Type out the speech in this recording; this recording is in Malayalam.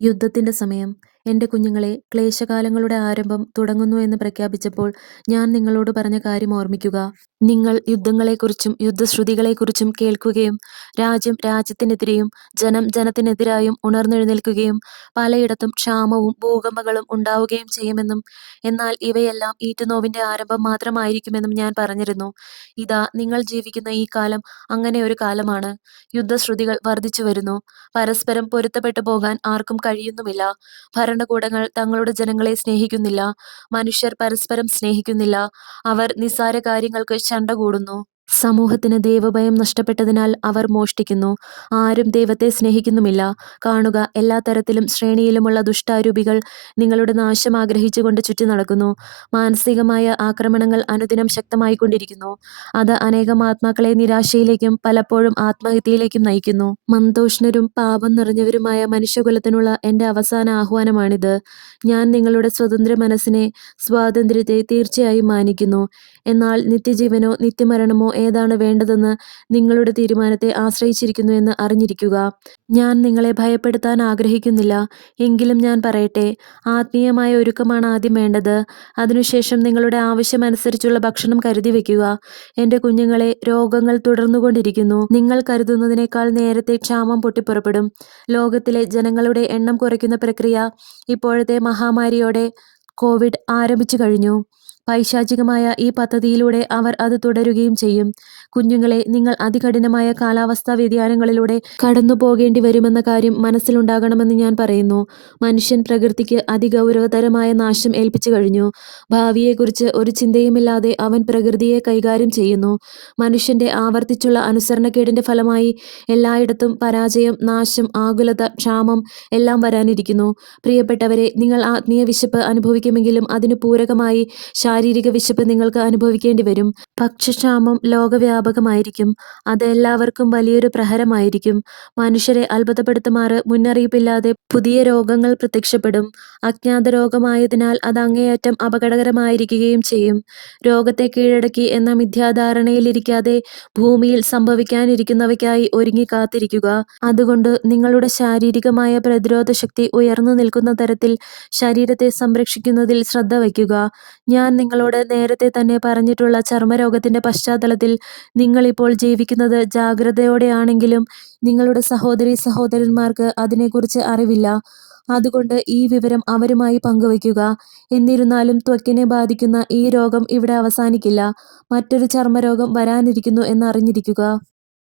യുദ്ധത്തിന്റെ സമയം. എന്റെ കുഞ്ഞുങ്ങളെ, ക്ലേശകാലങ്ങളുടെ ആരംഭം തുടങ്ങുന്നു എന്ന് പ്രഖ്യാപിച്ചപ്പോൾ ഞാൻ നിങ്ങളോട് പറഞ്ഞ കാര്യം ഓർമ്മിക്കുക. നിങ്ങൾ യുദ്ധങ്ങളെക്കുറിച്ചും യുദ്ധശ്രുതികളെക്കുറിച്ചും കേൾക്കുകയും രാജ്യം രാജ്യത്തിനെതിരെയും ജനം ജനത്തിനെതിരായും ഉണർന്നെഴുന്നേൽക്കുകയും പലയിടത്തും ക്ഷാമവും ഭൂകമ്പങ്ങളും ഉണ്ടാവുകയും ചെയ്യുമെന്നും, എന്നാൽ ഇവയെല്ലാം ഈറ്റുനോവിന്റെ ആരംഭം മാത്രമായിരിക്കുമെന്നും ഞാൻ പറഞ്ഞിരുന്നു. ഇതാ, നിങ്ങൾ ജീവിക്കുന്ന ഈ കാലം അങ്ങനെ ഒരു കാലമാണ്. യുദ്ധശ്രുതികൾ വർദ്ധിച്ചുവരുന്നു. പരസ്പരം പൊരുത്തപ്പെട്ടു പോകാൻ ആർക്കും കഴിയുന്നുമില്ല. ഭരണകൂടങ്ങൾ തങ്ങളുടെ ജനങ്ങളെ സ്നേഹിക്കുന്നില്ല. മനുഷ്യർ പരസ്പരം സ്നേഹിക്കുന്നില്ല. അവർ നിസ്സാര കാര്യങ്ങൾക്ക് ശണ്ഠ കൂടുന്നു. സമൂഹത്തിന് ദൈവഭയം നഷ്ടപ്പെട്ടതിനാൽ അവർ മോഷ്ടിക്കുന്നു. ആരും ദൈവത്തെ സ്നേഹിക്കുന്നുമില്ല. കാണുക, എല്ലാ തരത്തിലും ശ്രേണിയിലുമുള്ള ദുഷ്ടാരൂപികൾ നിങ്ങളുടെ നാശം ആഗ്രഹിച്ചുകൊണ്ട് ചുറ്റി നടക്കുന്നു. മാനസികമായ ആക്രമണങ്ങൾ അനുദിനം ശക്തമായിക്കൊണ്ടിരിക്കുന്നു. അത് അനേകം ആത്മാക്കളെ നിരാശയിലേക്കും പലപ്പോഴും ആത്മഹത്യയിലേക്കും നയിക്കുന്നു. മന്ദോഷ്ണരും പാപം നിറഞ്ഞവരുമായ മനുഷ്യകുലത്തിനുള്ള എൻ്റെ അവസാന ആഹ്വാനമാണിത്. ഞാൻ നിങ്ങളുടെ സ്വതന്ത്ര മനസ്സിനെ, സ്വാതന്ത്ര്യത്തെ തീർച്ചയായും മാനിക്കുന്നു. എന്നാൽ നിത്യജീവനോ നിത്യമരണമോ ഏതാണ് വേണ്ടതെന്ന് നിങ്ങളുടെ തീരുമാനത്തെ ആശ്രയിച്ചിരിക്കുന്നു എന്ന് അറിഞ്ഞിരിക്കുക. ഞാൻ നിങ്ങളെ ഭയപ്പെടുത്താൻ ആഗ്രഹിക്കുന്നില്ല. എങ്കിലും ഞാൻ പറയട്ടെ, ആത്മീയമായ ഒരുക്കമാണ് ആദ്യം വേണ്ടത്. അതിനുശേഷം നിങ്ങളുടെ ആവശ്യമനുസരിച്ചുള്ള ഭക്ഷണം കരുതി വയ്ക്കുക. എൻ്റെ കുഞ്ഞുങ്ങളെ, രോഗങ്ങൾ തുടർന്നുകൊണ്ടിരിക്കുന്നു. നിങ്ങൾ കരുതുന്നതിനേക്കാൾ നേരത്തെ ക്ഷാമം പൊട്ടിപ്പുറപ്പെടും. ലോകത്തിലെ ജനങ്ങളുടെ എണ്ണം കുറയ്ക്കുന്ന പ്രക്രിയ ഇപ്പോഴത്തെ മഹാമാരിയോടെ കോവിഡ് ആരംഭിച്ചു കഴിഞ്ഞു. പൈശാചികമായ ഈ പദ്ധതിയിലൂടെ അവർ അത് തുടരുകയും ചെയ്യും. കുഞ്ഞുങ്ങളെ, നിങ്ങൾ അതികഠിനമായ കാലാവസ്ഥാ വ്യതിയാനങ്ങളിലൂടെ കടന്നു പോകേണ്ടി വരുമെന്ന കാര്യം മനസ്സിലുണ്ടാകണമെന്ന് ഞാൻ പറയുന്നു. മനുഷ്യൻ പ്രകൃതിക്ക് അതിഗൗരവതരമായ നാശം ഏൽപ്പിച്ചു കഴിഞ്ഞു. ഭാവിയെക്കുറിച്ച് ഒരു ചിന്തയുമില്ലാതെ അവൻ പ്രകൃതിയെ കൈകാര്യം ചെയ്യുന്നു. മനുഷ്യന്റെ ആവർത്തിച്ചുള്ള അനുസരണക്കേടിന്റെ ഫലമായി എല്ലായിടത്തും പരാജയം, നാശം, ആകുലത, ക്ഷാമം എല്ലാം വരാനിരിക്കുന്നു. പ്രിയപ്പെട്ടവരെ, നിങ്ങൾ ആത്മീയ വിശപ്പ് അനുഭവിക്കുമെങ്കിലും അതിനു പൂരകമായി ശാരീരിക വിശപ്പ് നിങ്ങൾക്ക് അനുഭവിക്കേണ്ടി വരും. ഭക്ഷ്യക്ഷാമം ലോകവ്യാപകമായിരിക്കും. അത് എല്ലാവർക്കും വലിയൊരു പ്രഹരമായിരിക്കും. മനുഷ്യരെ അത്ഭുതപ്പെടുത്തുമാറ് മുന്നറിയിപ്പില്ലാതെ പുതിയ രോഗങ്ങൾ പ്രത്യക്ഷപ്പെടും. അജ്ഞാത രോഗമായതിനാൽ അത് അങ്ങേയറ്റം അപകടകരമായിരിക്കുകയും ചെയ്യും. രോഗത്തെ കീഴടക്കി എന്ന മിഥ്യാധാരണയിലിരിക്കാതെ ഭൂമിയിൽ സംഭവിക്കാനിരിക്കുന്നവയ്ക്കായി ഒരുങ്ങി കാത്തിരിക്കുക. അതുകൊണ്ട് നിങ്ങളുടെ ശാരീരികമായ പ്രതിരോധശക്തി ഉയർന്നു നിൽക്കുന്ന തരത്തിൽ ശരീരത്തെ സംരക്ഷിക്കുന്നതിൽ ശ്രദ്ധ വയ്ക്കുക. ഞാൻ നിങ്ങളോട് നേരത്തെ തന്നെ പറഞ്ഞിട്ടുള്ള ചർമ്മരോഗത്തിന്റെ പശ്ചാത്തലത്തിൽ നിങ്ങളിപ്പോൾ ജീവിക്കുന്നത് ജാഗ്രതയോടെയാണെങ്കിലും നിങ്ങളുടെ സഹോദരീ സഹോദരന്മാർക്ക് അതിനെക്കുറിച്ച് അറിവില്ല. അതുകൊണ്ട് ഈ വിവരം അവരുമായി പങ്കുവയ്ക്കുക. എന്നിരുന്നാലും ത്വക്കിനെ ബാധിക്കുന്ന ഈ രോഗം ഇവിടെ അവസാനിക്കില്ല. മറ്റൊരു ചർമ്മരോഗം വരാനിരിക്കുന്നു എന്നറിഞ്ഞിരിക്കുക.